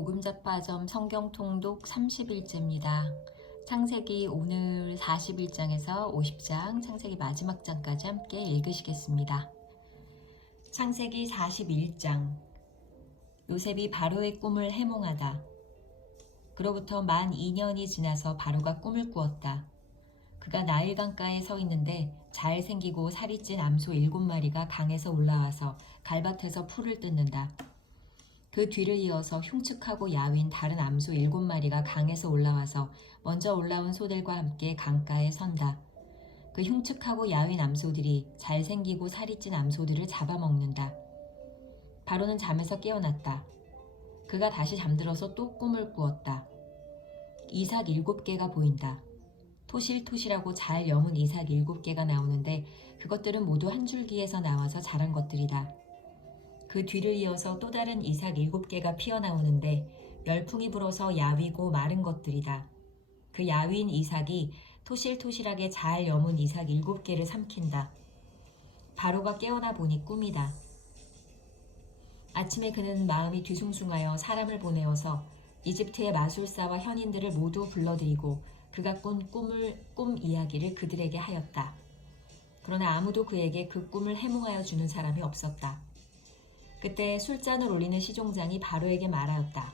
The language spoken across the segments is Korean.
복음잡화점 성경통독 30일째입니다. 창세기 오늘 41장에서 50장, 창세기 마지막 장까지 함께 읽으시겠습니다. 창세기 41장. 요셉이 바로의 꿈을 해몽하다. 그로부터 만 2년이 지나서 바로가 꿈을 꾸었다. 그가 나일 강가에 서 있는데 잘생기고 살이 찐 암소 7마리가 강에서 올라와서 갈밭에서 풀을 뜯는다. 그 뒤를 이어서 흉측하고 야윈 다른 암소 7마리가 강에서 올라와서 먼저 올라온 소들과 함께 강가에 선다. 그 흉측하고 야윈 암소들이 잘생기고 살이 찐 암소들을 잡아먹는다. 바로는 잠에서 깨어났다. 그가 다시 잠들어서 또 꿈을 꾸었다. 이삭 7개가 보인다. 토실토실하고 잘 여문 이삭 7개가 나오는데 그것들은 모두 한 줄기에서 나와서 자란 것들이다. 그 뒤를 이어서 또 다른 이삭 7개가 피어나오는데 열풍이 불어서 야위고 마른 것들이다. 그 야윈 이삭이 토실토실하게 잘 여문 이삭 7개를 삼킨다. 바로가 깨어나 보니 꿈이다. 아침에 그는 마음이 뒤숭숭하여 사람을 보내어서 이집트의 마술사와 현인들을 모두 불러들이고 그가 꾼 꿈 이야기를 그들에게 하였다. 그러나 아무도 그에게 그 꿈을 해몽하여 주는 사람이 없었다. 그때 술잔을 올리는 시종장이 바로에게 말하였다.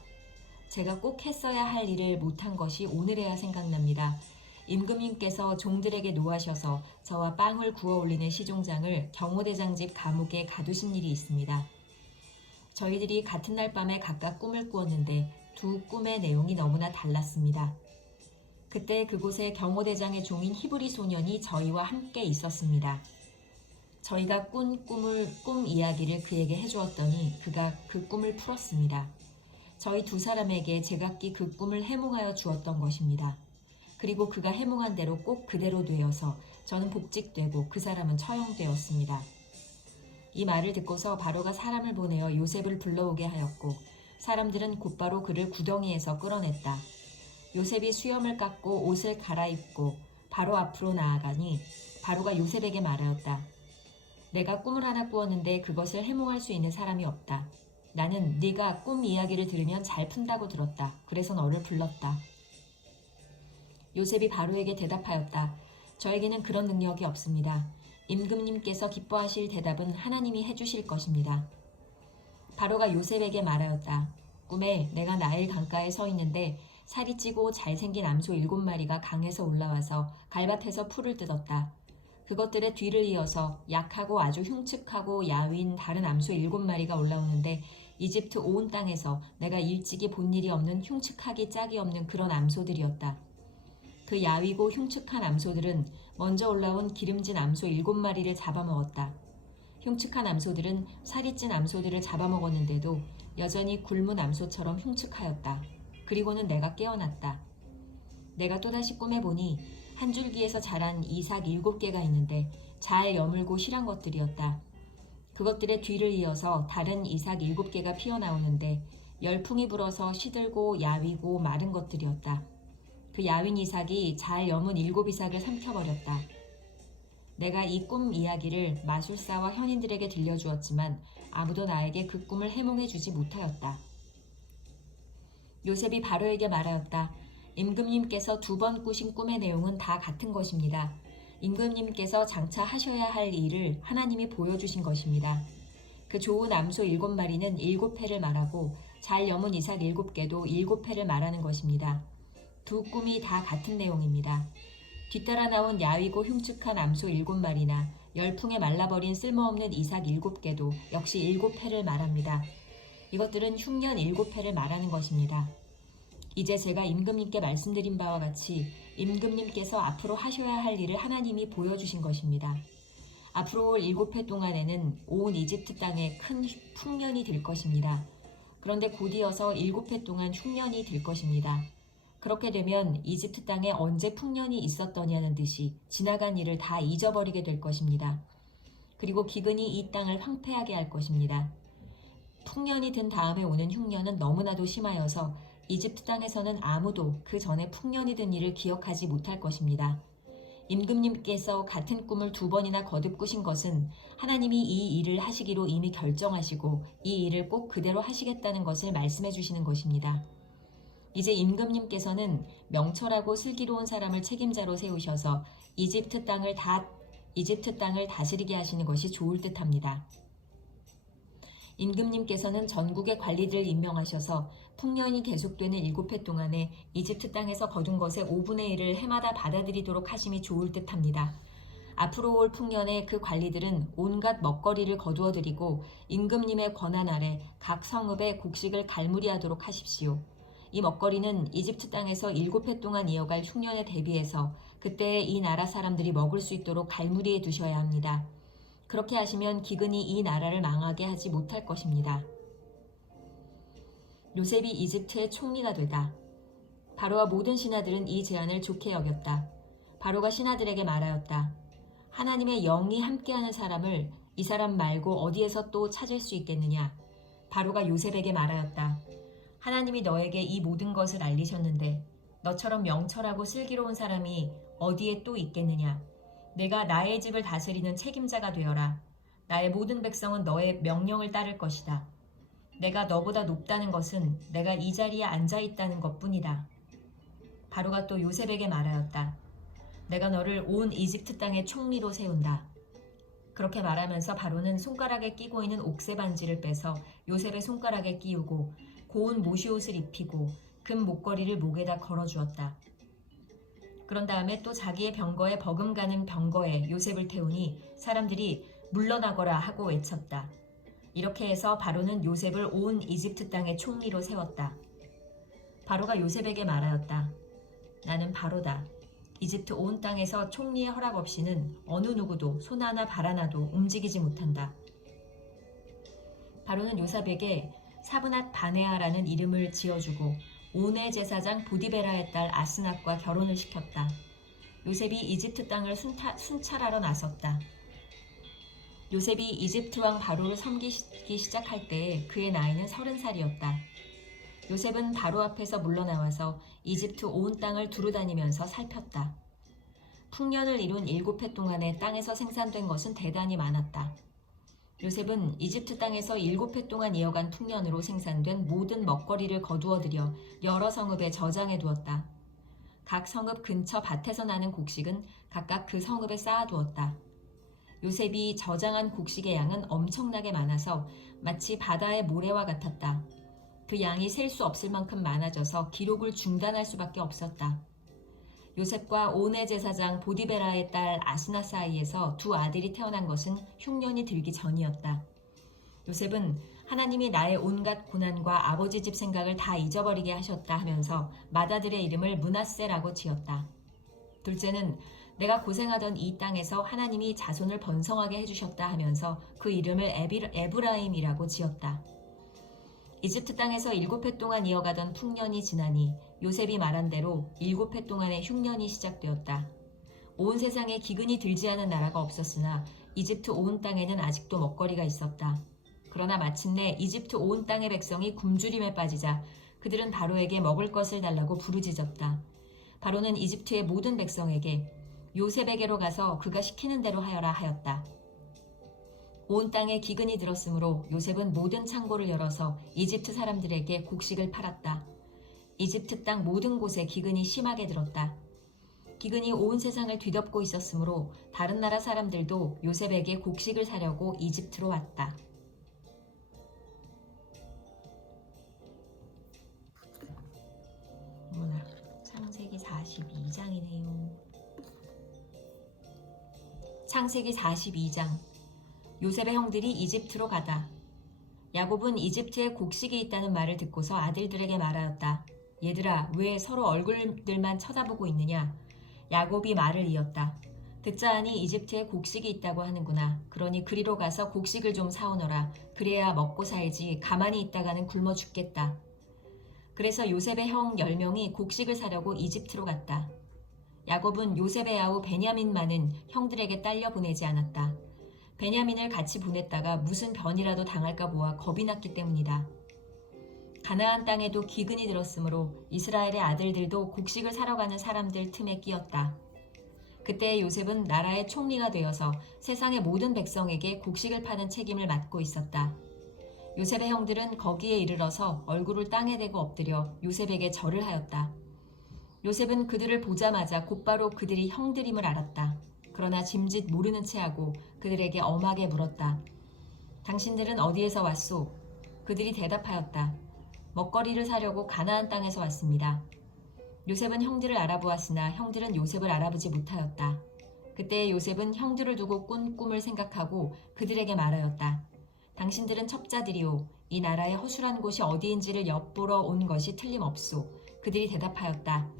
제가 꼭 했어야 할 일을 못한 것이 오늘에야 생각납니다. 임금님께서 종들에게 노하셔서 저와 빵을 구워 올리는 시종장을 경호대장 집 감옥에 가두신 일이 있습니다. 저희들이 같은 날 밤에 각각 꿈을 꾸었는데 두 꿈의 내용이 너무나 달랐습니다. 그때 그곳에 경호대장의 종인 히브리 소년이 저희와 함께 있었습니다. 저희가 꾼 꿈 이야기를 그에게 해주었더니 그가 그 꿈을 풀었습니다. 저희 두 사람에게 제각기 그 꿈을 해몽하여 주었던 것입니다. 그리고 그가 해몽한 대로 꼭 그대로 되어서 저는 복직되고 그 사람은 처형되었습니다. 이 말을 듣고서 바로가 사람을 보내어 요셉을 불러오게 하였고 사람들은 곧바로 그를 구덩이에서 끌어냈다. 요셉이 수염을 깎고 옷을 갈아입고 바로 앞으로 나아가니 바로가 요셉에게 말하였다. 내가 꿈을 하나 꾸었는데 그것을 해몽할 수 있는 사람이 없다. 나는 네가 꿈 이야기를 들으면 잘 푼다고 들었다. 그래서 너를 불렀다. 요셉이 바로에게 대답하였다. 저에게는 그런 능력이 없습니다. 임금님께서 기뻐하실 대답은 하나님이 해주실 것입니다. 바로가 요셉에게 말하였다. 꿈에 내가 나일 강가에 서 있는데 살이 찌고 잘생긴 암소 7마리가 강에서 올라와서 갈밭에서 풀을 뜯었다. 그것들의 뒤를 이어서 약하고 아주 흉측하고 야윈 다른 암소 7마리가 올라오는데 이집트 온 땅에서 내가 일찍이 본 일이 없는 흉측하기 짝이 없는 그런 암소들이었다. 그 야위고 흉측한 암소들은 먼저 올라온 기름진 암소 7마리를 잡아먹었다. 흉측한 암소들은 살이 찐 암소들을 잡아먹었는데도 여전히 굶은 암소처럼 흉측하였다. 그리고는 내가 깨어났다. 내가 또다시 꿈에 보니 한 줄기에서 자란 이삭 7개가 있는데 잘 여물고 실한 것들이었다. 그것들의 뒤를 이어서 다른 이삭 7개가 피어나오는데 열풍이 불어서 시들고 야위고 마른 것들이었다. 그 야윈 이삭이 잘 여문 7이삭을 삼켜버렸다. 내가 이 꿈 이야기를 마술사와 현인들에게 들려주었지만 아무도 나에게 그 꿈을 해몽해 주지 못하였다. 요셉이 바로에게 말하였다. 임금님께서 2번 꾸신 꿈의 내용은 다 같은 것입니다. 임금님께서 장차 하셔야 할 일을 하나님이 보여주신 것입니다. 그 좋은 암소 7마리는 7회를 말하고 잘 여문 이삭 7개도 7회를 말하는 것입니다. 두 꿈이 다 같은 내용입니다. 뒤따라 나온 야위고 흉측한 암소 7마리나 열풍에 말라버린 쓸모없는 이삭 7개도 역시 7회를 말합니다. 이것들은 흉년 7회를 말하는 것입니다. 이제 제가 임금님께 말씀드린 바와 같이 임금님께서 앞으로 하셔야 할 일을 하나님이 보여주신 것입니다. 앞으로 올 7회 동안에는 온 이집트 땅에 큰 풍년이 될 것입니다. 그런데 곧이어서 7회 동안 흉년이 될 것입니다. 그렇게 되면 이집트 땅에 언제 풍년이 있었더냐는 듯이 지나간 일을 다 잊어버리게 될 것입니다. 그리고 기근이 이 땅을 황폐하게 할 것입니다. 풍년이 든 다음에 오는 흉년은 너무나도 심하여서 이집트 땅에서는 아무도 그 전에 풍년이 든 일을 기억하지 못할 것입니다. 임금님께서 같은 꿈을 2번이나 거듭 꾸신 것은 하나님이 이 일을 하시기로 이미 결정하시고 이 일을 꼭 그대로 하시겠다는 것을 말씀해 주시는 것입니다. 이제 임금님께서는 명철하고 슬기로운 사람을 책임자로 세우셔서 이집트 땅을 다스리게 하시는 것이 좋을 듯합니다. 임금님께서는 전국의 관리들을 임명하셔서 풍년이 계속되는 7해 동안에 이집트 땅에서 거둔 것의 5분의 1을 해마다 받아들이도록 하심이 좋을 듯합니다. 앞으로 올 풍년에 그 관리들은 온갖 먹거리를 거두어 드리고 임금님의 권한 아래 각 성읍에 곡식을 갈무리하도록 하십시오. 이 먹거리는 이집트 땅에서 7해 동안 이어갈 흉년에 대비해서 그때에 이 나라 사람들이 먹을 수 있도록 갈무리해 두셔야 합니다. 그렇게 하시면 기근이 이 나라를 망하게 하지 못할 것입니다. 요셉이 이집트의 총리가 되다. 바로와 모든 신하들은 이 제안을 좋게 여겼다. 바로가 신하들에게 말하였다. 하나님의 영이 함께하는 사람을 이 사람 말고 어디에서 또 찾을 수 있겠느냐. 바로가 요셉에게 말하였다. 하나님이 너에게 이 모든 것을 알리셨는데 너처럼 명철하고 슬기로운 사람이 어디에 또 있겠느냐. 내가 나의 집을 다스리는 책임자가 되어라. 나의 모든 백성은 너의 명령을 따를 것이다. 내가 너보다 높다는 것은 내가 이 자리에 앉아 있다는 것뿐이다. 바로가 또 요셉에게 말하였다. 내가 너를 온 이집트 땅의 총리로 세운다. 그렇게 말하면서 바로는 손가락에 끼고 있는 옥새 반지를 빼서 요셉의 손가락에 끼우고 고운 모시옷을 입히고 금 목걸이를 목에다 걸어주었다. 그런 다음에 또 자기의 병거에 버금가는 병거에 요셉을 태우니 사람들이 물러나거라 하고 외쳤다. 이렇게 해서 바로는 요셉을 온 이집트 땅의 총리로 세웠다. 바로가 요셉에게 말하였다. 나는 바로다. 이집트 온 땅에서 총리의 허락 없이는 어느 누구도 손 하나 발 하나도 움직이지 못한다. 바로는 요셉에게 사브낫 바네아라는 이름을 지어주고 온의 제사장 보디베라의 딸 아스낫과 결혼을 시켰다. 요셉이 이집트 땅을 순찰하러 나섰다. 요셉이 이집트 왕 바로를 섬기기 시작할 때 그의 나이는 30살이었다. 요셉은 바로 앞에서 물러나와서 이집트 온 땅을 두루다니면서 살폈다. 풍년을 이룬 7해 동안에 땅에서 생산된 것은 대단히 많았다. 요셉은 이집트 땅에서 7해 동안 이어간 풍년으로 생산된 모든 먹거리를 거두어들여 여러 성읍에 저장해 두었다. 각 성읍 근처 밭에서 나는 곡식은 각각 그 성읍에 쌓아두었다. 요셉이 저장한 곡식의 양은 엄청나게 많아서 마치 바다의 모래와 같았다. 그 양이 셀 수 없을 만큼 많아져서 기록을 중단할 수밖에 없었다. 요셉과 온의 제사장 보디베라의 딸 아스나 사이에서 2 아들이 태어난 것은 흉년이 들기 전이었다. 요셉은 하나님이 나의 온갖 고난과 아버지 집 생각을 다 잊어버리게 하셨다 하면서 맏아들의 이름을 므낫세라고 지었다. 둘째는 내가 고생하던 이 땅에서 하나님이 자손을 번성하게 해주셨다 하면서 그 이름을 에브라임이라고 지었다. 이집트 땅에서 7해 동안 이어가던 풍년이 지나니 요셉이 말한 대로 7해 동안의 흉년이 시작되었다. 온 세상에 기근이 들지 않은 나라가 없었으나 이집트 온 땅에는 아직도 먹거리가 있었다. 그러나 마침내 이집트 온 땅의 백성이 굶주림에 빠지자 그들은 바로에게 먹을 것을 달라고 부르짖었다. 바로는 이집트의 모든 백성에게 요셉에게로 가서 그가 시키는 대로 하여라 하였다. 온 땅에 기근이 들었으므로 요셉은 모든 창고를 열어서 이집트 사람들에게 곡식을 팔았다. 이집트 땅 모든 곳에 기근이 심하게 들었다. 기근이 온 세상을 뒤덮고 있었으므로 다른 나라 사람들도 요셉에게 곡식을 사려고 이집트로 왔다. 창세기 42장이네요. 창세기 42장. 요셉의 형들이 이집트로 가다. 야곱은 이집트에 곡식이 있다는 말을 듣고서 아들들에게 말하였다. 얘들아, 왜 서로 얼굴들만 쳐다보고 있느냐? 야곱이 말을 이었다. 듣자 하니 이집트에 곡식이 있다고 하는구나. 그러니 그리로 가서 곡식을 좀 사오너라. 그래야 먹고 살지. 가만히 있다가는 굶어 죽겠다. 그래서 요셉의 형 10명이 곡식을 사려고 이집트로 갔다. 야곱은 요셉의 아우 베냐민만은 형들에게 딸려 보내지 않았다. 베냐민을 같이 보냈다가 무슨 변이라도 당할까 보아 겁이 났기 때문이다. 가나안 땅에도 기근이 들었으므로 이스라엘의 아들들도 곡식을 사러 가는 사람들 틈에 끼었다. 그때 요셉은 나라의 총리가 되어서 세상의 모든 백성에게 곡식을 파는 책임을 맡고 있었다. 요셉의 형들은 거기에 이르러서 얼굴을 땅에 대고 엎드려 요셉에게 절을 하였다. 요셉은 그들을 보자마자 곧바로 그들이 형들임을 알았다. 그러나 짐짓 모르는 체하고 그들에게 엄하게 물었다. 당신들은 어디에서 왔소? 그들이 대답하였다. 먹거리를 사려고 가나안 땅에서 왔습니다. 요셉은 형들을 알아보았으나 형들은 요셉을 알아보지 못하였다. 그때 요셉은 형들을 두고 꾼 꿈을 생각하고 그들에게 말하였다. 당신들은 첩자들이요. 이 나라의 허술한 곳이 어디인지를 엿보러 온 것이 틀림없소. 그들이 대답하였다.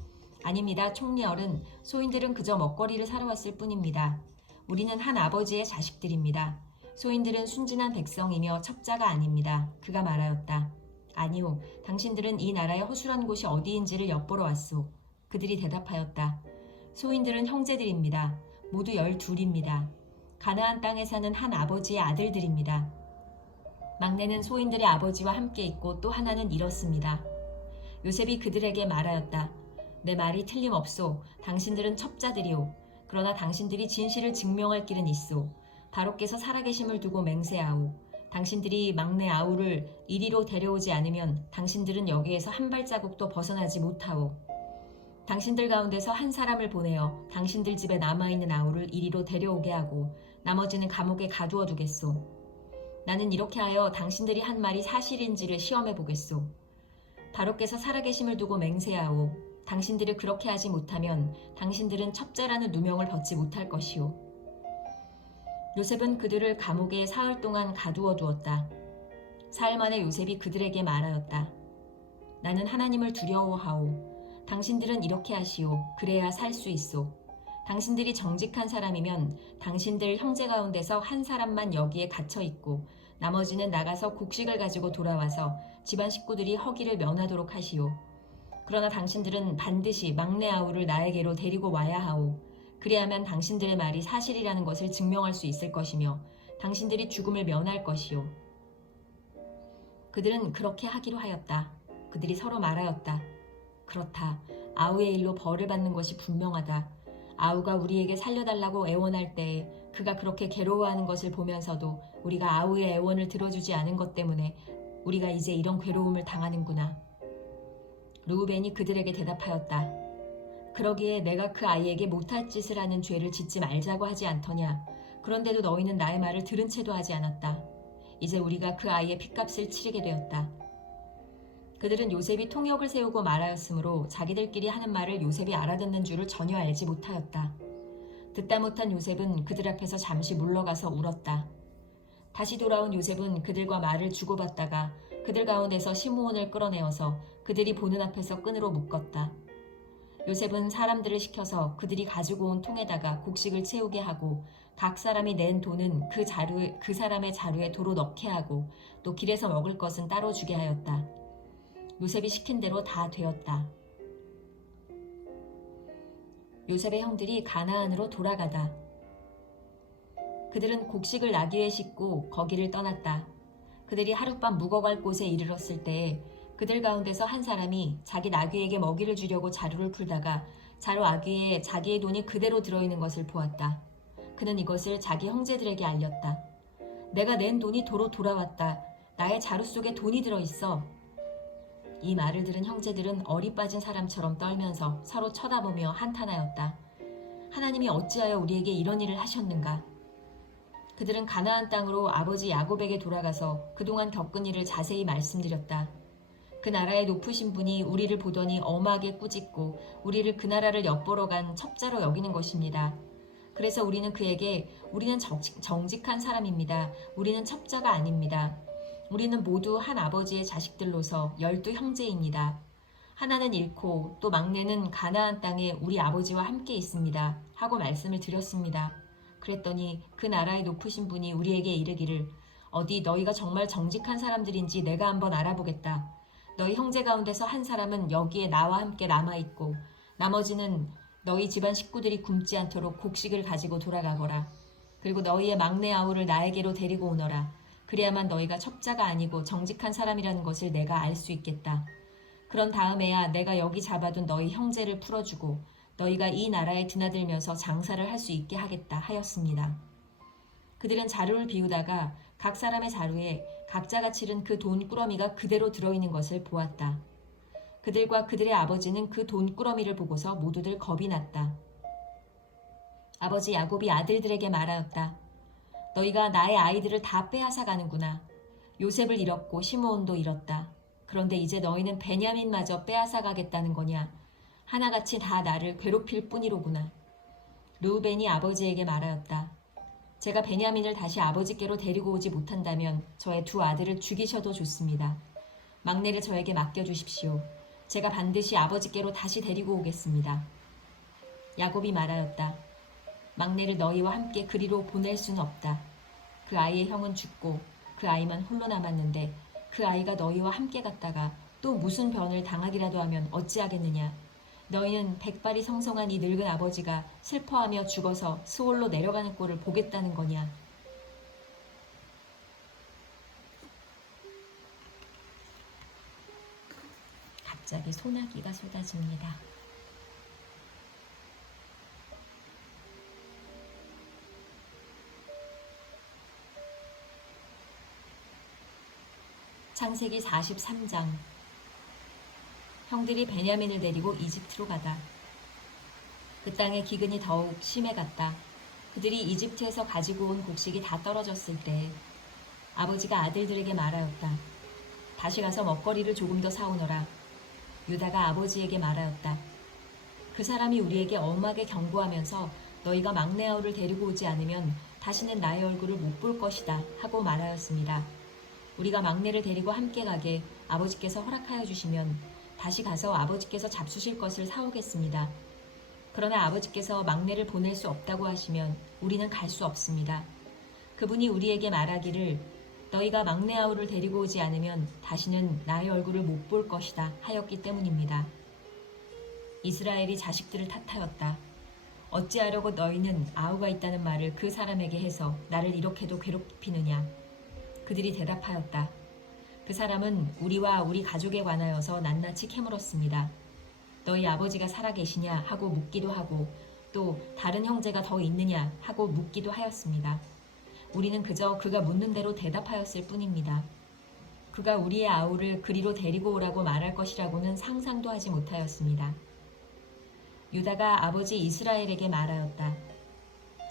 아닙니다. 총리어른, 소인들은 그저 먹거리를 사러 왔을 뿐입니다. 우리는 한 아버지의 자식들입니다. 소인들은 순진한 백성이며 첩자가 아닙니다. 그가 말하였다. 아니요, 당신들은 이 나라의 허술한 곳이 어디인지를 엿보러 왔소. 그들이 대답하였다. 소인들은 형제들입니다. 모두 12입니다. 가나안 땅에 사는 한 아버지의 아들들입니다. 막내는 소인들의 아버지와 함께 있고 또 하나는 잃었습니다. 요셉이 그들에게 말하였다. 내 말이 틀림없소. 당신들은 첩자들이오. 그러나 당신들이 진실을 증명할 길은 있소. 바로께서 살아계심을 두고 맹세하오. 당신들이 막내 아우를 이리로 데려오지 않으면 당신들은 여기에서 한 발자국도 벗어나지 못하오. 당신들 가운데서 한 사람을 보내어 당신들 집에 남아있는 아우를 이리로 데려오게 하고 나머지는 감옥에 가두어 두겠소. 나는 이렇게 하여 당신들이 한 말이 사실인지를 시험해 보겠소. 바로께서 살아계심을 두고 맹세하오. 당신들이 그렇게 하지 못하면 당신들은 첩자라는 누명을 벗지 못할 것이오. 요셉은 그들을 감옥에 사흘 동안 가두어 두었다. 사흘 만에 요셉이 그들에게 말하였다. 나는 하나님을 두려워하오. 당신들은 이렇게 하시오. 그래야 살 수 있소. 당신들이 정직한 사람이면 당신들 형제 가운데서 한 사람만 여기에 갇혀 있고 나머지는 나가서 곡식을 가지고 돌아와서 집안 식구들이 허기를 면하도록 하시오. 그러나 당신들은 반드시 막내 아우를 나에게로 데리고 와야 하오. 그리하면 당신들의 말이 사실이라는 것을 증명할 수 있을 것이며 당신들이 죽음을 면할 것이요. 그들은 그렇게 하기로 하였다. 그들이 서로 말하였다. 그렇다. 아우의 일로 벌을 받는 것이 분명하다. 아우가 우리에게 살려달라고 애원할 때에 그가 그렇게 괴로워하는 것을 보면서도 우리가 아우의 애원을 들어주지 않은 것 때문에 우리가 이제 이런 괴로움을 당하는구나. 르우벤이 그들에게 대답하였다. 그러기에 내가 그 아이에게 못할 짓을 하는 죄를 짓지 말자고 하지 않더냐. 그런데도 너희는 나의 말을 들은 채도 하지 않았다. 이제 우리가 그 아이의 핏값을 치르게 되었다. 그들은 요셉이 통역을 세우고 말하였으므로 자기들끼리 하는 말을 요셉이 알아듣는 줄을 전혀 알지 못하였다. 듣다 못한 요셉은 그들 앞에서 잠시 물러가서 울었다. 다시 돌아온 요셉은 그들과 말을 주고받다가 그들 가운데서 시므온을 끌어내어서 그들이 보는 앞에서 끈으로 묶었다. 요셉은 사람들을 시켜서 그들이 가지고 온 통에다가 곡식을 채우게 하고 각 사람이 낸 돈은 그 사람의 자루에 도로 넣게 하고 또 길에서 먹을 것은 따로 주게 하였다. 요셉이 시킨 대로 다 되었다. 요셉의 형들이 가나안으로 돌아가다. 그들은 곡식을 나귀에 싣고 거기를 떠났다. 그들이 하룻밤 묵어갈 곳에 이르렀을 때에 그들 가운데서 한 사람이 자기 나귀에게 먹이를 주려고 자루를 풀다가 자루 아귀에 자기의 돈이 그대로 들어있는 것을 보았다. 그는 이것을 자기 형제들에게 알렸다. 내가 낸 돈이 도로 돌아왔다. 나의 자루 속에 돈이 들어있어. 이 말을 들은 형제들은 어리 빠진 사람처럼 떨면서 서로 쳐다보며 한탄하였다. 하나님이 어찌하여 우리에게 이런 일을 하셨는가? 그들은 가나안 땅으로 아버지 야곱에게 돌아가서 그동안 겪은 일을 자세히 말씀드렸다. 그 나라의 높으신 분이 우리를 보더니 엄하게 꾸짖고 우리를 그 나라를 엿보러 간 첩자로 여기는 것입니다. 그래서 우리는 그에게 우리는 정직한 사람입니다. 우리는 첩자가 아닙니다. 우리는 모두 한 아버지의 자식들로서 12형제입니다. 하나는 잃고 또 막내는 가나안 땅에 우리 아버지와 함께 있습니다. 하고 말씀을 드렸습니다. 그랬더니 그 나라의 높으신 분이 우리에게 이르기를 어디 너희가 정말 정직한 사람들인지 내가 한번 알아보겠다. 너희 형제 가운데서 한 사람은 여기에 나와 함께 남아있고 나머지는 너희 집안 식구들이 굶지 않도록 곡식을 가지고 돌아가거라. 그리고 너희의 막내 아우를 나에게로 데리고 오너라. 그래야만 너희가 첩자가 아니고 정직한 사람이라는 것을 내가 알 수 있겠다. 그런 다음에야 내가 여기 잡아둔 너희 형제를 풀어주고 너희가 이 나라에 드나들면서 장사를 할 수 있게 하겠다 하였습니다. 그들은 자루를 비우다가 각 사람의 자루에 각자가 치른 그 돈꾸러미가 그대로 들어있는 것을 보았다. 그들과 그들의 아버지는 그 돈꾸러미를 보고서 모두들 겁이 났다. 아버지 야곱이 아들들에게 말하였다. 너희가 나의 아이들을 다 빼앗아 가는구나. 요셉을 잃었고 시므온도 잃었다. 그런데 이제 너희는 베냐민마저 빼앗아 가겠다는 거냐. 하나같이 다 나를 괴롭힐 뿐이로구나. 르우벤이 아버지에게 말하였다. 제가 베냐민을 다시 아버지께로 데리고 오지 못한다면 저의 두 아들을 죽이셔도 좋습니다. 막내를 저에게 맡겨주십시오. 제가 반드시 아버지께로 다시 데리고 오겠습니다. 야곱이 말하였다. 막내를 너희와 함께 그리로 보낼 수는 없다. 그 아이의 형은 죽고 그 아이만 홀로 남았는데 그 아이가 너희와 함께 갔다가 또 무슨 변을 당하기라도 하면 어찌하겠느냐. 너희는 백발이 성성한 이 늙은 아버지가 슬퍼하며 죽어서 스올로 내려가는 꼴을 보겠다는 거냐. 갑자기 소나기가 쏟아집니다. 창세기 43장. 형들이 베냐민을 데리고 이집트로 가다. 그 땅의 기근이 더욱 심해갔다. 그들이 이집트에서 가지고 온 곡식이 다 떨어졌을 때 아버지가 아들들에게 말하였다. 다시 가서 먹거리를 조금 더 사오너라. 유다가 아버지에게 말하였다. 그 사람이 우리에게 엄하게 경고하면서 너희가 막내 아우를 데리고 오지 않으면 다시는 나의 얼굴을 못 볼 것이다 하고 말하였습니다. 우리가 막내를 데리고 함께 가게 아버지께서 허락하여 주시면 다시 가서 아버지께서 잡수실 것을 사오겠습니다. 그러나 아버지께서 막내를 보낼 수 없다고 하시면 우리는 갈 수 없습니다. 그분이 우리에게 말하기를 너희가 막내 아우를 데리고 오지 않으면 다시는 나의 얼굴을 못 볼 것이다 하였기 때문입니다. 이스라엘이 자식들을 탓하였다. 어찌하려고 너희는 아우가 있다는 말을 그 사람에게 해서 나를 이렇게도 괴롭히느냐. 그들이 대답하였다. 그 사람은 우리와 우리 가족에 관하여서 낱낱이 캐물었습니다. 너희 아버지가 살아계시냐 하고 묻기도 하고 또 다른 형제가 더 있느냐 하고 묻기도 하였습니다. 우리는 그저 그가 묻는 대로 대답하였을 뿐입니다. 그가 우리의 아우를 그리로 데리고 오라고 말할 것이라고는 상상도 하지 못하였습니다. 유다가 아버지 이스라엘에게 말하였다.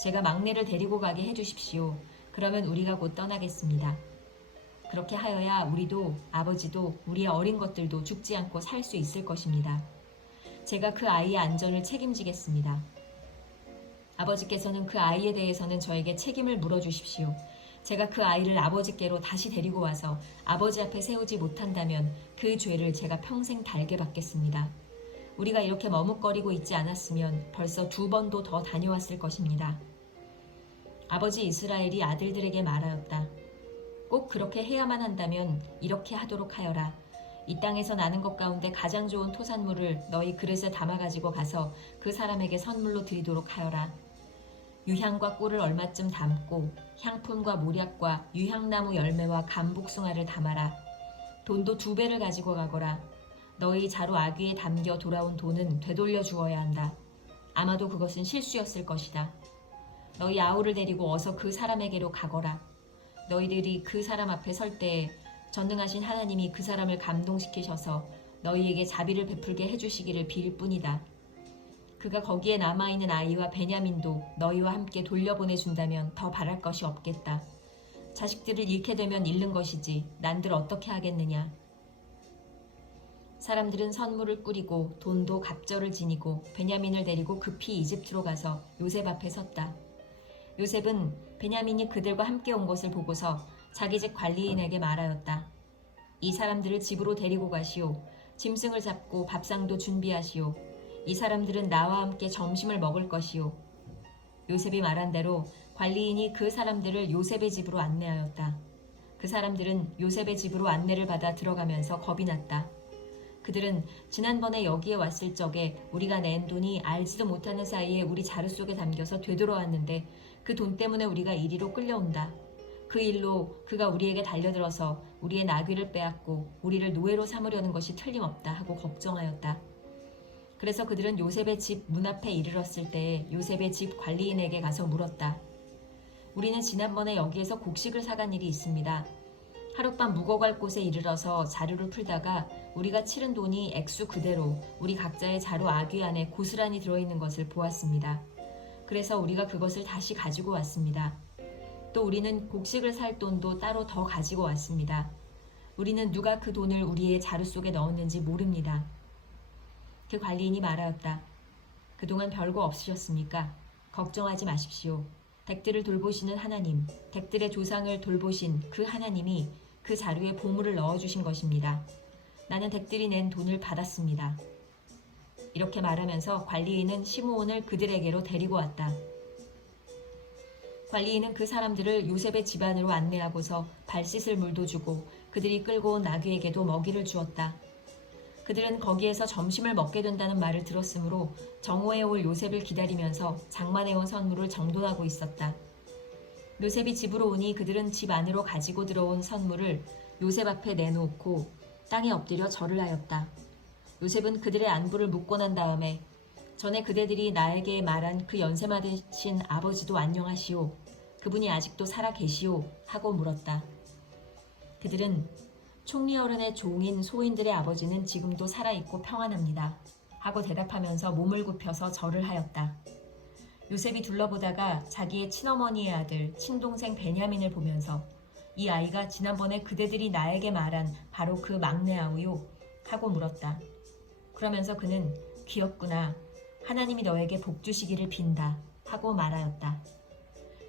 제가 막내를 데리고 가게 해주십시오. 그러면 우리가 곧 떠나겠습니다. 그렇게 하여야 우리도 아버지도 우리의 어린 것들도 죽지 않고 살 수 있을 것입니다. 제가 그 아이의 안전을 책임지겠습니다. 아버지께서는 그 아이에 대해서는 저에게 책임을 물어주십시오. 제가 그 아이를 아버지께로 다시 데리고 와서 아버지 앞에 세우지 못한다면 그 죄를 제가 평생 달게 받겠습니다. 우리가 이렇게 머뭇거리고 있지 않았으면 벌써 2번도 더 다녀왔을 것입니다. 아버지 이스라엘이 아들들에게 말하였다. 꼭 그렇게 해야만 한다면 이렇게 하도록 하여라. 이 땅에서 나는 것 가운데 가장 좋은 토산물을 너희 그릇에 담아가지고 가서 그 사람에게 선물로 드리도록 하여라. 유향과 꿀을 얼마쯤 담고 향품과 모략과 유향나무 열매와 감복숭아를 담아라. 돈도 2배를 가지고 가거라. 너희 자루 아귀에 담겨 돌아온 돈은 되돌려 주어야 한다. 아마도 그것은 실수였을 것이다. 너희 아우를 데리고 어서 그 사람에게로 가거라. 너희들이 그 사람 앞에 설 때에 전능하신 하나님이 그 사람을 감동시키셔서 너희에게 자비를 베풀게 해주시기를 빌 뿐이다. 그가 거기에 남아있는 아이와 베냐민도 너희와 함께 돌려보내준다면 더 바랄 것이 없겠다. 자식들을 잃게 되면 잃는 것이지 난들 어떻게 하겠느냐. 사람들은 선물을 꾸리고 돈도 갑절을 지니고 베냐민을 데리고 급히 이집트로 가서 요셉 앞에 섰다. 요셉은 베냐민이 그들과 함께 온 것을 보고서 자기 집 관리인에게 말하였다. 이 사람들을 집으로 데리고 가시오. 짐승을 잡고 밥상도 준비하시오. 이 사람들은 나와 함께 점심을 먹을 것이오. 요셉이 말한 대로 관리인이 그 사람들을 요셉의 집으로 안내하였다. 그 사람들은 요셉의 집으로 안내를 받아 들어가면서 겁이 났다. 그들은 지난번에 여기에 왔을 적에 우리가 낸 돈이 알지도 못하는 사이에 우리 자루 속에 담겨서 되돌아왔는데 그 돈 때문에 우리가 이리로 끌려온다. 그 일로 그가 우리에게 달려들어서 우리의 나귀를 빼앗고 우리를 노예로 삼으려는 것이 틀림없다 하고 걱정하였다. 그래서 그들은 요셉의 집 문 앞에 이르렀을 때 요셉의 집 관리인에게 가서 물었다. 우리는 지난번에 여기에서 곡식을 사간 일이 있습니다. 하룻밤 묵어갈 곳에 이르러서 자루를 풀다가 우리가 치른 돈이 액수 그대로 우리 각자의 자루 아귀 안에 고스란히 들어있는 것을 보았습니다. 그래서 우리가 그것을 다시 가지고 왔습니다. 또 우리는 곡식을 살 돈도 따로 더 가지고 왔습니다. 우리는 누가 그 돈을 우리의 자루 속에 넣었는지 모릅니다. 그 관리인이 말하였다. 그동안 별거 없으셨습니까? 걱정하지 마십시오. 댁들을 돌보시는 하나님, 댁들의 조상을 돌보신 그 하나님이 그 자루에 보물을 넣어주신 것입니다. 나는 댁들이 낸 돈을 받았습니다. 이렇게 말하면서 관리인은 시므온을 그들에게로 데리고 왔다. 관리인은 그 사람들을 요셉의 집안으로 안내하고서 발 씻을 물도 주고 그들이 끌고 온 나귀에게도 먹이를 주었다. 그들은 거기에서 점심을 먹게 된다는 말을 들었으므로 정오에 올 요셉을 기다리면서 장만해 온 선물을 정돈하고 있었다. 요셉이 집으로 오니 그들은 집 안으로 가지고 들어온 선물을 요셉 앞에 내놓고 땅에 엎드려 절을 하였다. 요셉은 그들의 안부를 묻고 난 다음에 전에 그대들이 나에게 말한 그 연세 많으신 아버지도 안녕하시오. 그분이 아직도 살아 계시오. 하고 물었다. 그들은 총리 어른의 종인 소인들의 아버지는 지금도 살아있고 평안합니다. 하고 대답하면서 몸을 굽혀서 절을 하였다. 요셉이 둘러보다가 자기의 친어머니의 아들, 친동생 베냐민을 보면서 이 아이가 지난번에 그대들이 나에게 말한 바로 그 막내 아우요? 하고 물었다. 그러면서 그는 귀엽구나. 하나님이 너에게 복 주시기를 빈다. 하고 말하였다.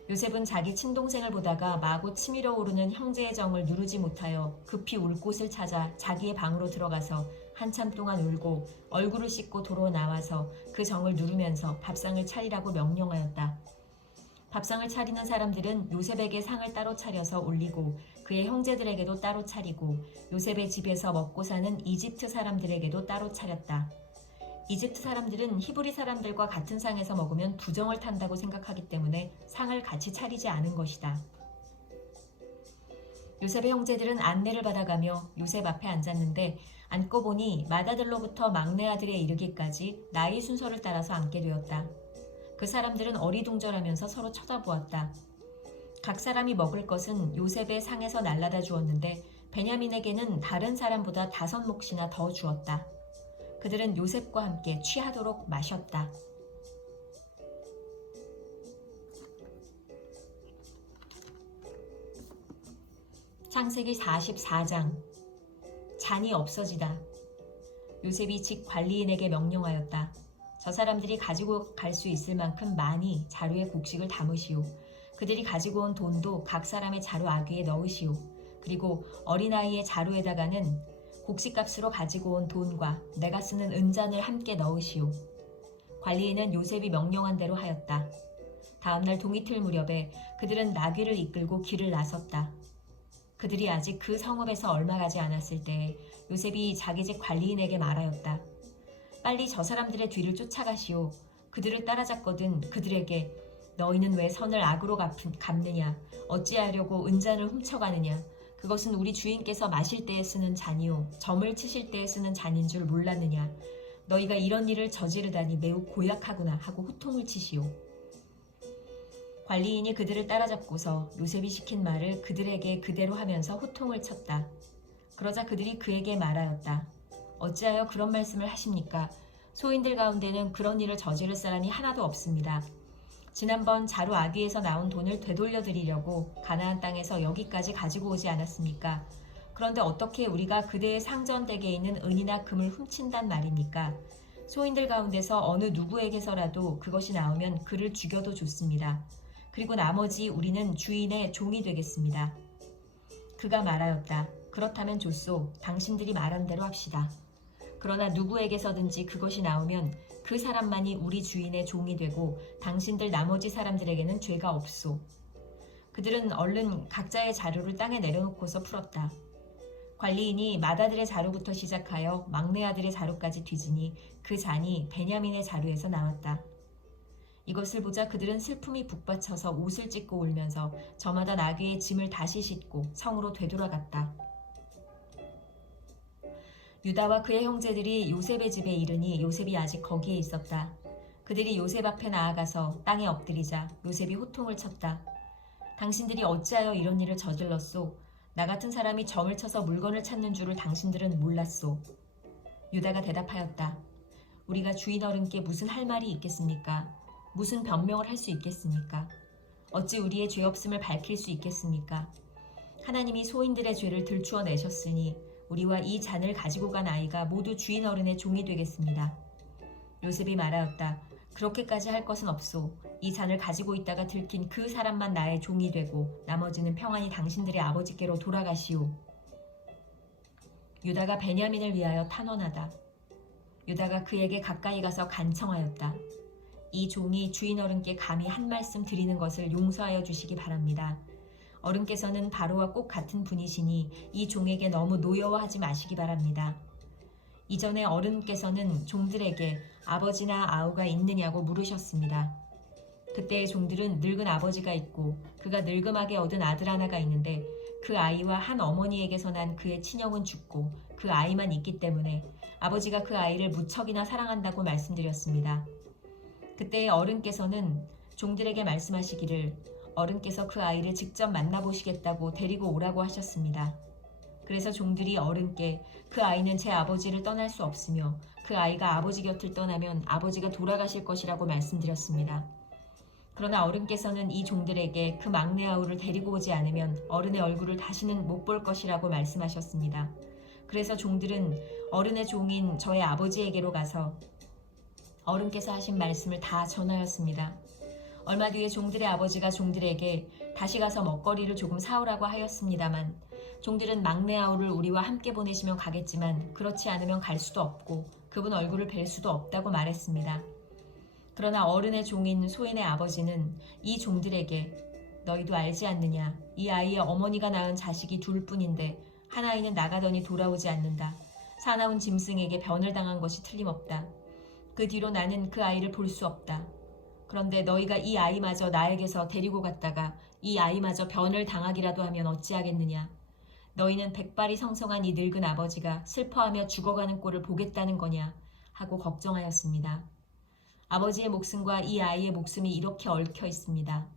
요셉은 자기 친동생을 보다가 마구 치밀어 오르는 형제의 정을 누르지 못하여 급히 울 곳을 찾아 자기의 방으로 들어가서 한참 동안 울고 얼굴을 씻고 도로 나와서 그 정을 누르면서 밥상을 차리라고 명령하였다. 밥상을 차리는 사람들은 요셉에게 상을 따로 차려서 올리고 그의 형제들에게도 따로 차리고 요셉의 집에서 먹고 사는 이집트 사람들에게도 따로 차렸다. 이집트 사람들은 히브리 사람들과 같은 상에서 먹으면 부정을 탄다고 생각하기 때문에 상을 같이 차리지 않은 것이다. 요셉의 형제들은 안내를 받아가며 요셉 앞에 앉았는데 앉고 보니 맏아들로부터 막내 아들에 이르기까지 나이 순서를 따라서 앉게 되었다. 그 사람들은 어리둥절하면서 서로 쳐다보았다. 각 사람이 먹을 것은 요셉의 상에서 날라다 주었는데 베냐민에게는 다른 사람보다 5몫이나 더 주었다. 그들은 요셉과 함께 취하도록 마셨다. 창세기 44장. 잔이 없어지다. 요셉이 집 관리인에게 명령하였다. 저 사람들이 가지고 갈 수 있을 만큼 많이 자루에 곡식을 담으시오. 그들이 가지고 온 돈도 각 사람의 자루 아귀에 넣으시오. 그리고 어린아이의 자루에다가는 곡식값으로 가지고 온 돈과 내가 쓰는 은잔을 함께 넣으시오. 관리인은 요셉이 명령한 대로 하였다. 다음날 동이틀 무렵에 그들은 나귀를 이끌고 길을 나섰다. 그들이 아직 그 성읍에서 얼마 가지 않았을 때 요셉이 자기 집 관리인에게 말하였다. 빨리 저 사람들의 뒤를 쫓아가시오. 그들을 따라잡거든 그들에게 너희는 왜 선을 악으로 갚느냐? 어찌하려고 은잔을 훔쳐가느냐? 그것은 우리 주인께서 마실 때에 쓰는 잔이요 점을 치실 때에 쓰는 잔인 줄 몰랐느냐. 너희가 이런 일을 저지르다니 매우 고약하구나 하고 호통을 치시오. 관리인이 그들을 따라잡고서 요셉이 시킨 말을 그들에게 그대로 하면서 호통을 쳤다. 그러자 그들이 그에게 말하였다. 어찌하여 그런 말씀을 하십니까? 소인들 가운데는 그런 일을 저지를 사람이 하나도 없습니다. 지난번 자루 아귀에서 나온 돈을 되돌려 드리려고 가나안 땅에서 여기까지 가지고 오지 않았습니까? 그런데 어떻게 우리가 그대의 상전댁에 있는 은이나 금을 훔친단 말입니까? 소인들 가운데서 어느 누구에게서라도 그것이 나오면 그를 죽여도 좋습니다. 그리고 나머지 우리는 주인의 종이 되겠습니다. 그가 말하였다. 그렇다면 좋소. 당신들이 말한 대로 합시다. 그러나 누구에게서든지 그것이 나오면 그 사람만이 우리 주인의 종이 되고 당신들 나머지 사람들에게는 죄가 없소. 그들은 얼른 각자의 자루를 땅에 내려놓고서 풀었다. 관리인이 맏아들의 자루부터 시작하여 막내 아들의 자루까지 뒤지니 그 잔이 베냐민의 자루에서 나왔다. 이것을 보자 그들은 슬픔이 북받쳐서 옷을 찢고 울면서 저마다 나귀의 짐을 다시 싣고 성으로 되돌아갔다. 유다와 그의 형제들이 요셉의 집에 이르니 요셉이 아직 거기에 있었다. 그들이 요셉 앞에 나아가서 땅에 엎드리자 요셉이 호통을 쳤다. 당신들이 어찌하여 이런 일을 저질렀소? 나 같은 사람이 점을 쳐서 물건을 찾는 줄을 당신들은 몰랐소. 유다가 대답하였다. 우리가 주인 어른께 무슨 할 말이 있겠습니까? 무슨 변명을 할 수 있겠습니까? 어찌 우리의 죄 없음을 밝힐 수 있겠습니까? 하나님이 소인들의 죄를 들추어 내셨으니 우리와 이 잔을 가지고 간 아이가 모두 주인 어른의 종이 되겠습니다. 요셉이 말하였다. 그렇게까지 할 것은 없소. 이 잔을 가지고 있다가 들킨 그 사람만 나의 종이 되고 나머지는 평안히 당신들의 아버지께로 돌아가시오. 유다가 베냐민을 위하여 탄원하다. 유다가 그에게 가까이 가서 간청하였다. 이 종이 주인 어른께 감히 한 말씀 드리는 것을 용서하여 주시기 바랍니다. 어른께서는 바로와 꼭 같은 분이시니 이 종에게 너무 노여워하지 마시기 바랍니다. 이전에 어른께서는 종들에게 아버지나 아우가 있느냐고 물으셨습니다. 그때의 종들은 늙은 아버지가 있고 그가 늙음하게 얻은 아들 하나가 있는데 그 아이와 한 어머니에게서 난 그의 친형은 죽고 그 아이만 있기 때문에 아버지가 그 아이를 무척이나 사랑한다고 말씀드렸습니다. 그때의 어른께서는 종들에게 말씀하시기를 어른께서 그 아이를 직접 만나보시겠다고 데리고 오라고 하셨습니다. 그래서 종들이 어른께 그 아이는 제 아버지를 떠날 수 없으며 그 아이가 아버지 곁을 떠나면 아버지가 돌아가실 것이라고 말씀드렸습니다. 그러나 어른께서는 이 종들에게 그 막내 아우를 데리고 오지 않으면 어른의 얼굴을 다시는 못 볼 것이라고 말씀하셨습니다. 그래서 종들은 어른의 종인 저의 아버지에게로 가서 어른께서 하신 말씀을 다 전하였습니다. 얼마 뒤에 종들의 아버지가 종들에게 다시 가서 먹거리를 조금 사오라고 하였습니다만 종들은 막내 아우를 우리와 함께 보내시면 가겠지만 그렇지 않으면 갈 수도 없고 그분 얼굴을 뵐 수도 없다고 말했습니다. 그러나 어른의 종인 소인의 아버지는 이 종들에게 너희도 알지 않느냐? 이 아이의 어머니가 낳은 자식이 둘뿐인데 한 아이는 나가더니 돌아오지 않는다. 사나운 짐승에게 변을 당한 것이 틀림없다. 그 뒤로 나는 그 아이를 볼 수 없다. 그런데 너희가 이 아이마저 나에게서 데리고 갔다가 이 아이마저 변을 당하기라도 하면 어찌하겠느냐. 너희는 백발이 성성한 이 늙은 아버지가 슬퍼하며 죽어가는 꼴을 보겠다는 거냐 하고 걱정하였습니다. 아버지의 목숨과 이 아이의 목숨이 이렇게 얽혀 있습니다.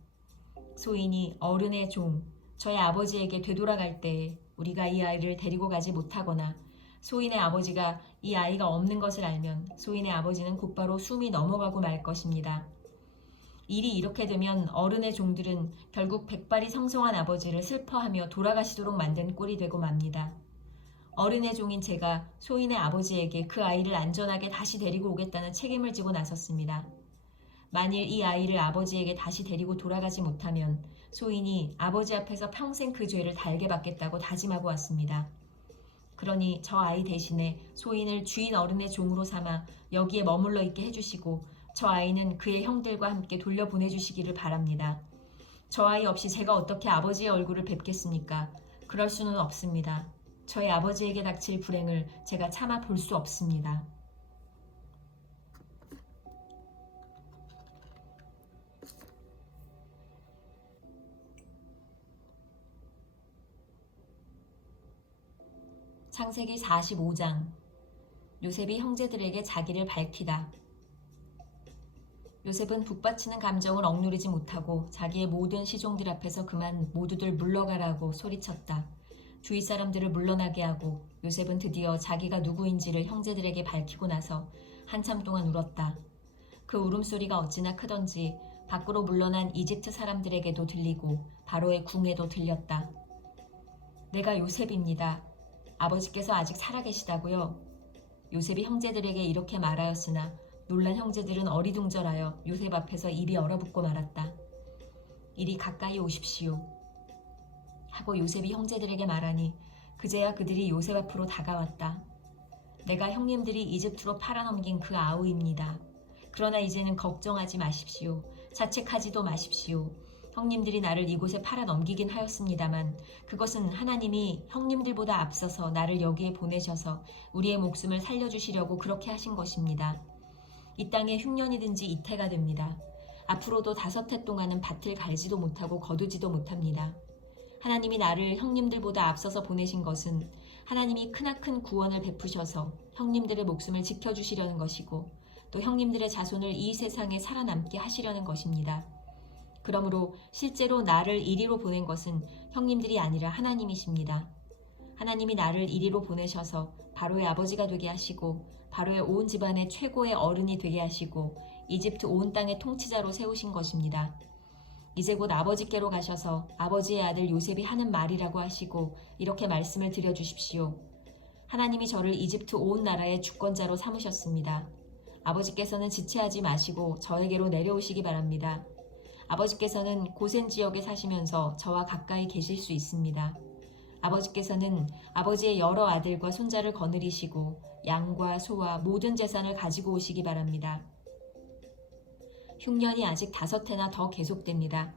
소인이 어른의 종, 저의 아버지에게 되돌아갈 때에 우리가 이 아이를 데리고 가지 못하거나 소인의 아버지가 이 아이가 없는 것을 알면 소인의 아버지는 곧바로 숨이 넘어가고 말 것입니다. 일이 이렇게 되면 어른의 종들은 결국 백발이 성성한 아버지를 슬퍼하며 돌아가시도록 만든 꼴이 되고 맙니다. 어른의 종인 제가 소인의 아버지에게 그 아이를 안전하게 다시 데리고 오겠다는 책임을 지고 나섰습니다. 만일 이 아이를 아버지에게 다시 데리고 돌아가지 못하면 소인이 아버지 앞에서 평생 그 죄를 달게 받겠다고 다짐하고 왔습니다. 그러니 저 아이 대신에 소인을 주인 어른의 종으로 삼아 여기에 머물러 있게 해주시고 저 아이는 그의 형들과 함께 돌려보내주시기를 바랍니다. 저 아이 없이 제가 어떻게 아버지의 얼굴을 뵙겠습니까? 그럴 수는 없습니다. 저희 아버지에게 닥칠 불행을 제가 참아 볼 수 없습니다. 창세기 45장. 요셉이 형제들에게 자기를 밝히다. 요셉은 북받치는 감정을 억누르지 못하고 자기의 모든 시종들 앞에서 그만 모두들 물러가라고 소리쳤다. 주위 사람들을 물러나게 하고 요셉은 드디어 자기가 누구인지를 형제들에게 밝히고 나서 한참 동안 울었다. 그 울음소리가 어찌나 크던지 밖으로 물러난 이집트 사람들에게도 들리고 바로의 궁에도 들렸다. 내가 요셉입니다. 아버지께서 아직 살아계시다고요? 요셉이 형제들에게 이렇게 말하였으나 놀란 형제들은 어리둥절하여 요셉 앞에서 입이 얼어붙고 말았다. 이리 가까이 오십시오. 하고 요셉이 형제들에게 말하니 그제야 그들이 요셉 앞으로 다가왔다. 내가 형님들이 이집트로 팔아넘긴 그 아우입니다. 그러나 이제는 걱정하지 마십시오. 자책하지도 마십시오. 형님들이 나를 이곳에 팔아넘기긴 하였습니다만 그것은 하나님이 형님들보다 앞서서 나를 여기에 보내셔서 우리의 목숨을 살려주시려고 그렇게 하신 것입니다. 이 땅에 흉년이든지 이태가 됩니다. 앞으로도 5해 동안은 밭을 갈지도 못하고 거두지도 못합니다. 하나님이 나를 형님들보다 앞서서 보내신 것은 하나님이 크나큰 구원을 베푸셔서 형님들의 목숨을 지켜주시려는 것이고 또 형님들의 자손을 이 세상에 살아남게 하시려는 것입니다. 그러므로 실제로 나를 이리로 보낸 것은 형님들이 아니라 하나님이십니다. 하나님이 나를 이리로 보내셔서 바로의 아버지가 되게 하시고 바로의 온 집안의 최고의 어른이 되게 하시고 이집트 온 땅의 통치자로 세우신 것입니다. 이제 곧 아버지께로 가셔서 아버지의 아들 요셉이 하는 말이라고 하시고 이렇게 말씀을 드려주십시오. 하나님이 저를 이집트 온 나라의 주권자로 삼으셨습니다. 아버지께서는 지체하지 마시고 저에게로 내려오시기 바랍니다. 아버지께서는 고센 지역에 사시면서 저와 가까이 계실 수 있습니다. 아버지께서는 아버지의 여러 아들과 손자를 거느리시고 양과 소와 모든 재산을 가지고 오시기 바랍니다. 흉년이 아직 5해나 더 계속됩니다.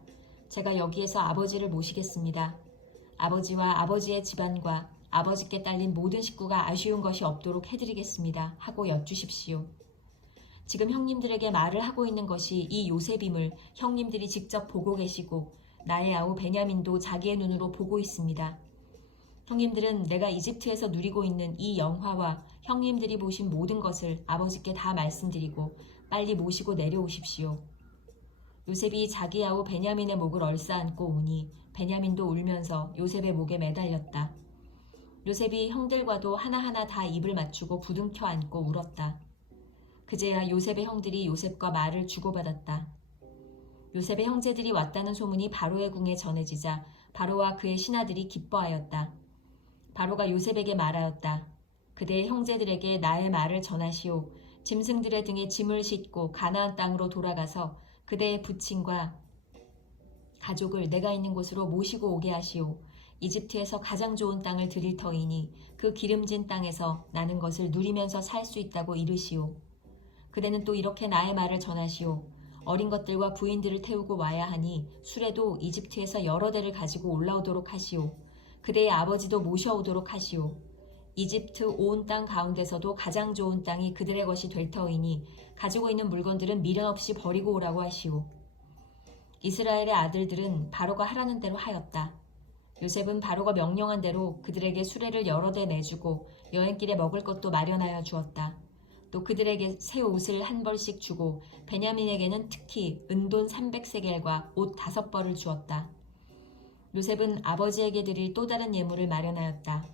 제가 여기에서 아버지를 모시겠습니다. 아버지와 아버지의 집안과 아버지께 딸린 모든 식구가 아쉬운 것이 없도록 해드리겠습니다. 하고 여쭈십시오. 지금 형님들에게 말을 하고 있는 것이 이 요셉임을 형님들이 직접 보고 계시고 나의 아우 베냐민도 자기의 눈으로 보고 있습니다. 형님들은 내가 이집트에서 누리고 있는 이 영화와 형님들이 보신 모든 것을 아버지께 다 말씀드리고 빨리 모시고 내려오십시오. 요셉이 자기 아우 베냐민의 목을 얼싸안고 오니 베냐민도 울면서 요셉의 목에 매달렸다. 요셉이 형들과도 하나하나 다 입을 맞추고 부둥켜 안고 울었다. 그제야 요셉의 형들이 요셉과 말을 주고받았다. 요셉의 형제들이 왔다는 소문이 바로의 궁에 전해지자 바로와 그의 신하들이 기뻐하였다. 바로가 요셉에게 말하였다. 그대의 형제들에게 나의 말을 전하시오. 짐승들의 등에 짐을 싣고 가나안 땅으로 돌아가서 그대의 부친과 가족을 내가 있는 곳으로 모시고 오게 하시오. 이집트에서 가장 좋은 땅을 드릴 터이니 그 기름진 땅에서 나는 것을 누리면서 살 수 있다고 이르시오. 그대는 또 이렇게 나의 말을 전하시오. 어린 것들과 부인들을 태우고 와야 하니 수레도 이집트에서 여러 대를 가지고 올라오도록 하시오. 그대의 아버지도 모셔오도록 하시오. 이집트 온 땅 가운데서도 가장 좋은 땅이 그들의 것이 될 터이니 가지고 있는 물건들은 미련 없이 버리고 오라고 하시오. 이스라엘의 아들들은 바로가 하라는 대로 하였다. 요셉은 바로가 명령한 대로 그들에게 수레를 여러 대 내주고 여행길에 먹을 것도 마련하여 주었다. 또 그들에게 새 옷을 한 벌씩 주고 베냐민에게는 특히 은돈 300세겔과 옷 5벌을 주었다. 요셉은 아버지에게 드릴 또 다른 예물을 마련하였다.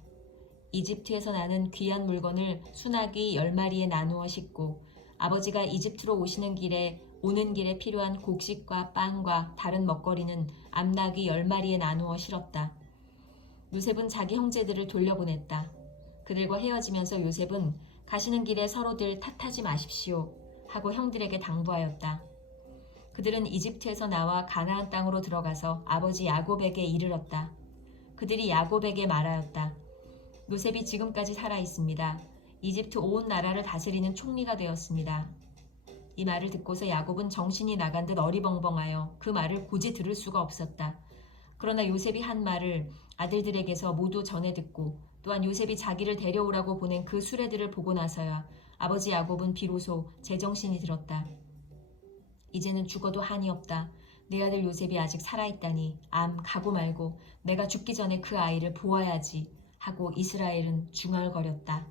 이집트에서 나는 귀한 물건을 순아기 10마리에 나누어 싣고 아버지가 이집트로 오는 길에 필요한 곡식과 빵과 다른 먹거리는 암나귀 10마리에 나누어 실었다. 요셉은 자기 형제들을 돌려보냈다. 그들과 헤어지면서 요셉은 가시는 길에 서로들 탓하지 마십시오 하고 형들에게 당부하였다. 그들은 이집트에서 나와 가나안 땅으로 들어가서 아버지 야곱에게 이르렀다. 그들이 야곱에게 말하였다. 요셉이 지금까지 살아 있습니다. 이집트 온 나라를 다스리는 총리가 되었습니다. 이 말을 듣고서 야곱은 정신이 나간 듯 어리벙벙하여 그 말을 고지 들을 수가 없었다. 그러나 요셉이 한 말을 아들들에게서 모두 전해 듣고 또한 요셉이 자기를 데려오라고 보낸 그 수레들을 보고 나서야 아버지 야곱은 비로소 제정신이 들었다. 이제는 죽어도 한이 없다. 내 아들 요셉이 아직 살아있다니 가고 말고 내가 죽기 전에 그 아이를 보아야지 하고 이스라엘은 중얼거렸다.